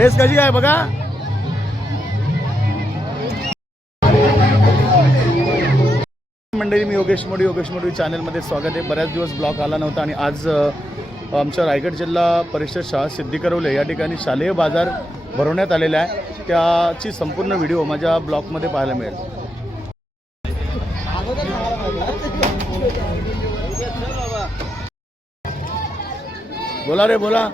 Taste कशी आहे बघा. मंडळी, मी योगेश मोडी चॅनलमध्ये स्वागत आहे. बऱ्याच दिवस ब्लॉग आला नव्हता आणि आज आमच्या रायगड जिल्हा परिषद शाळा सिद्धिकरवले या ठिकाणी शालेय बाजार भरवण्यात आलेला आहे. त्याची संपूर्ण व्हिडिओ माझ्या ब्लॉगमध्ये पाहायला मिळेल. बोला रे बोला.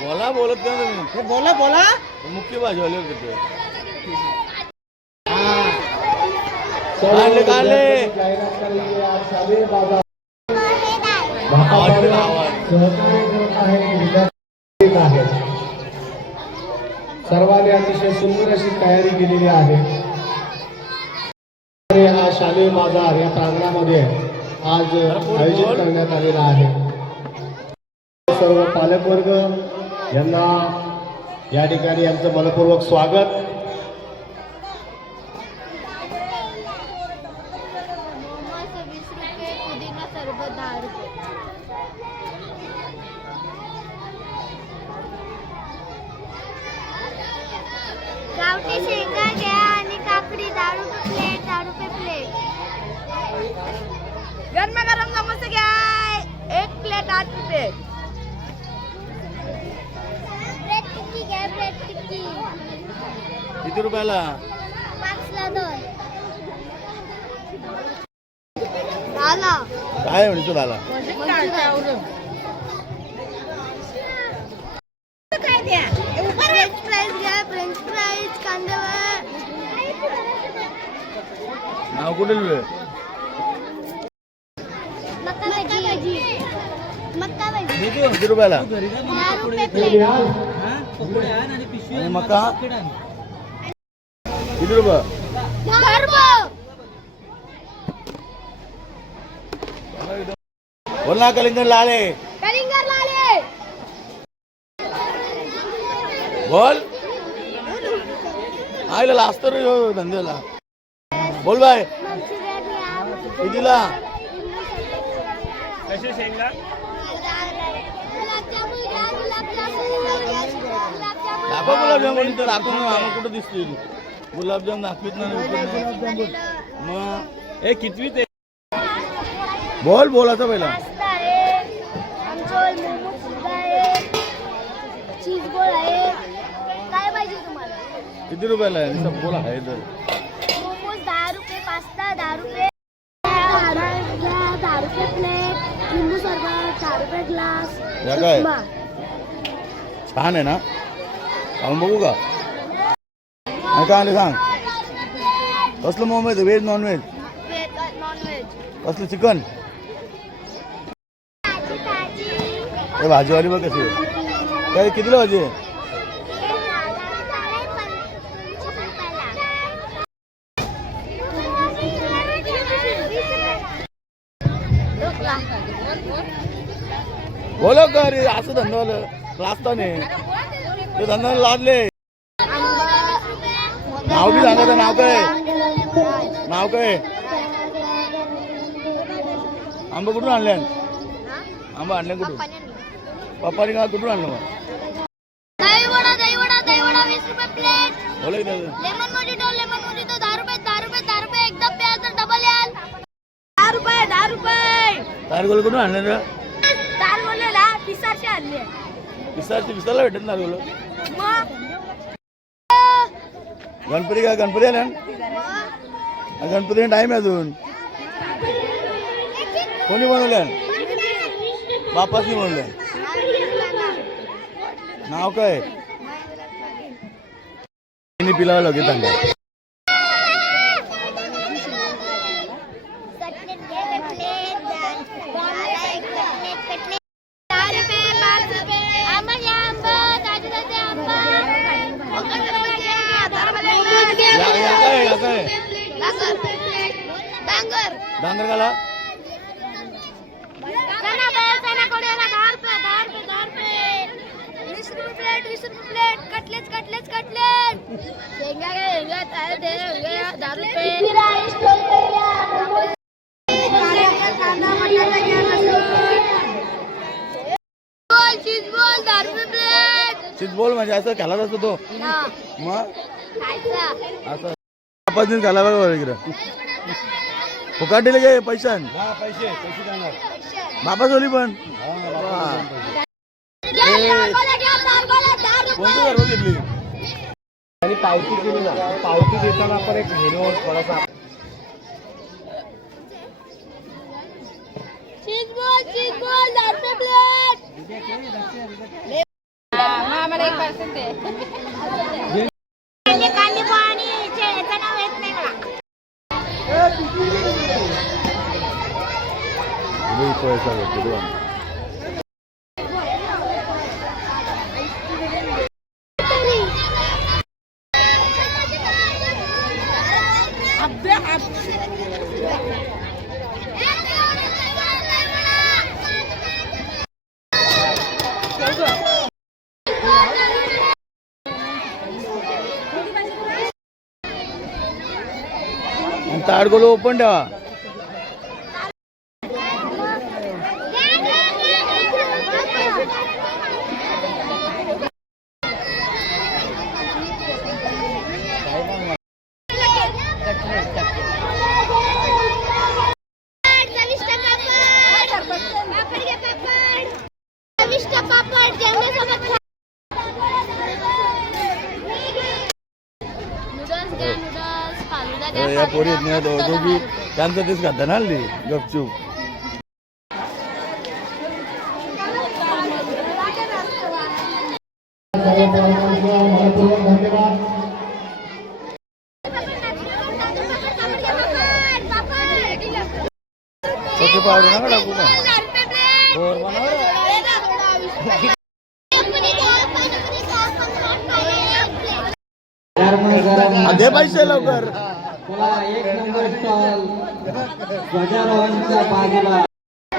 बोला बोलत का तुम्ही. बोला बोला. मुख्य भाजीवाले होते. काढले काढले. सर्वांनी अतिशय सुंदर अशी तयारी केलेली आहे. हा शालेय बाजार या प्रांगणामध्ये आज आयोजित करण्यात आलेला आहे. सर्व पालकवर्ग यांना या ठिकाणी यांचं मनपूर्वक स्वागत. गावठी शेंगा घ्या आणि काकडी 10 रुपये प्लेट. 10 रुपये प्लेट. गरमागरम समोसे घ्या, 1 प्लेट 8 रुपये. ब्रेड टिक्की घ्या, ब्रेड टिक्की किती रुपयाला. 5 ला 2. आला काय म्हणजे तुला आला. काय द्या. फ्रेंच फ्राईज घ्या, फ्रेंच फ्राईज कांदे. नाव कुठे लिहिलंय. मक्का भाजी. मक्का भाजी किती रुपयाला. 10 रुपये प्लेट. आणि मका किती रुपये. 10 रुपये. बोल ना. कलिंगड लाले. कलिंगर लाले. बोल. आईला लास्ट रे धंद्याला. बोल बाय. कितीला. कसे शेंगा. दाखव गुलाबजामुन. तर दाखव ना. आम्हाला कुठं दिसतील गुलाबजाम. दाखवित ना. मग ए कितवी ते. बोल बोलायचं पहिला. चीज बॉल आहे. काय पाहिजे तुम्हाला. किती रुपयाला आहे. सब बोला आहे तर. मोमोज 10 रुपये. पास्ता 10 रुपये. 10 रुपये प्लेट. लिंबू सरबत 10 रुपये ग्लास. या काय छान आहे ना. खाऊन बघू का. काय आले सांग. कसलं momos. Veg non veg. Non veg. कसलं चिकन. हे भाजीवाली बघ कशी आहे. काय कितीला भाजी आहे. बोला का रे. असं धंदावालं लाजताने ते धंद्याला लादले. नाव बी सांगा. नाव काय. नाव काय. आंबा कुठून आणले. आंबा आणले कुठून. पप्पाने का कुठून आणलं मग. दही वडा 20 रुपये प्लेट. बोला की लेमन मोजिटो 10 रुपये. 10 रुपये 10 रुपये. एकदम प्याज डबल याल. 10 रुपये. 10 रुपये. नारगोल कुठून आणले रे. तार बोललेला पिसारचे आणले. पिसाला भेटत नारगोल. मग गणपती का. गणपती आल्या. गणपतीने टाइम आहे अजून. कोणी बनवल्या. बापासनी बनवल्या. नाव काय. पिलावं लगेच चांगलं. काय डांगर डांगर काला चना कोड्याला 10 रुपये 10 रुपये 20 रुपये प्लेट कटलेट शेंगा हेंगा तारे दे 10 रुपये कांदा मटाटा घ्या चीज बॉल 10 रुपये प्लेट चीज बॉल म्हणजे असं खालाच असतो तो हा मग खायचा असं आपण दिन खाला बघा इकडं फुकाट दिले गे पैशान पैसे देणार बाबा सोली पण कोणती सर्व घेतली आणि पावती केली ना पावती देताना आपण एक व्हिडिओ थोडासा चीज बॉल 10 रुपये प्लेट आम्हाला 1% दे काली पाणी याचं नाव येत नाही मला पैसा भेटतो ताडगोलो ओपन ठेवा या पोरी दोघी त्यांचं तेच खाता ना हल्ली गपचूप पावडर नका टाकू का दे पैसे लवकर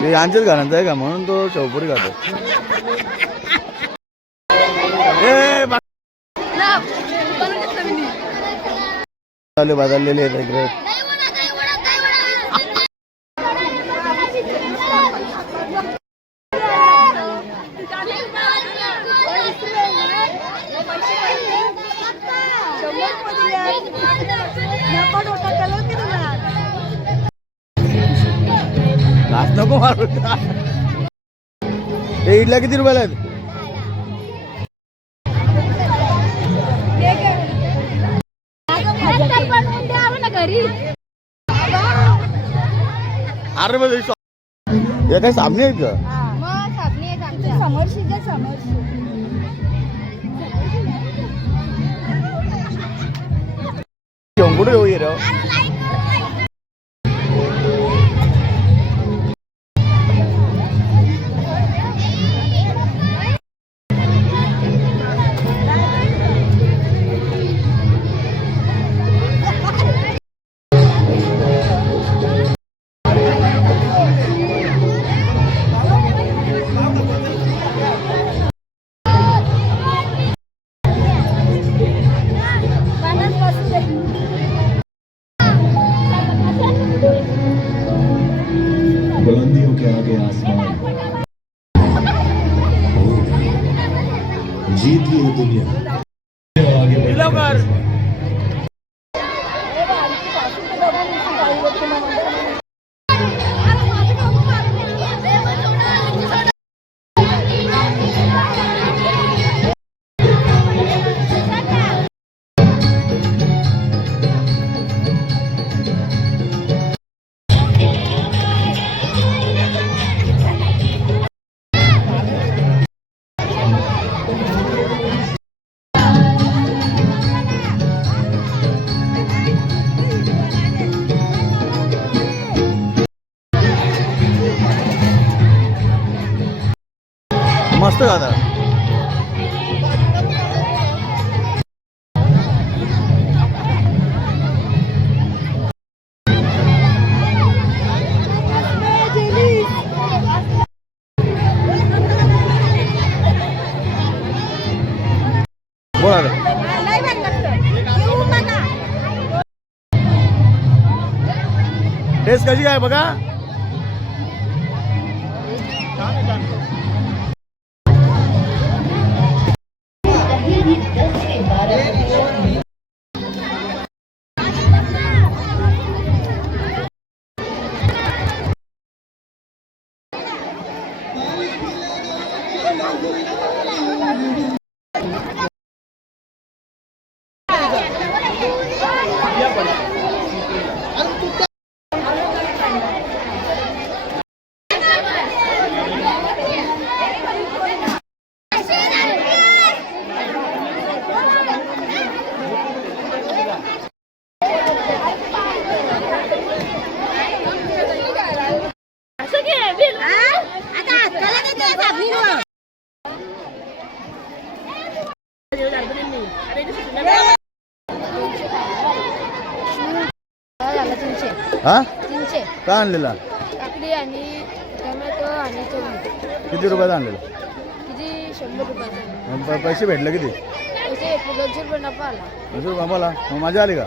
यांच्याच घरांचा आहे का म्हणून तो चौपुरी खातो बदललेले आहेत इकडे लाच नको मारू हे इडल्या किती रुपयाला आहेत अरे हे काय सामने आहेत का कुठे येऊ रे बुलंदियों के आगे आसमान जीत ली है दुनिया आगे बढ़ मस्त गाता टेस्ट कशी काय बघा. हा 300 का आणलेला. काकडी आणि टोमॅटो आणि चवळी. किती रुपयाचा आणलेला. किती 100 रुपयाचे पैसे भेटले किती. पैसे 200 रुपये नफा आला. अजून बाबाला मग मजा आली का.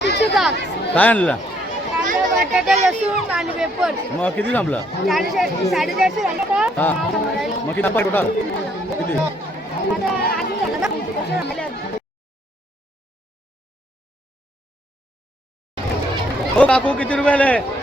300 चा काय आणलेला. कांदा बटाटा लसूण आणि वेपर. मग किती संपला. 450 झालं का. हा मग किती टोटल किती. आता अजून झालं ना. हो काकू किती रुपयाला आहे.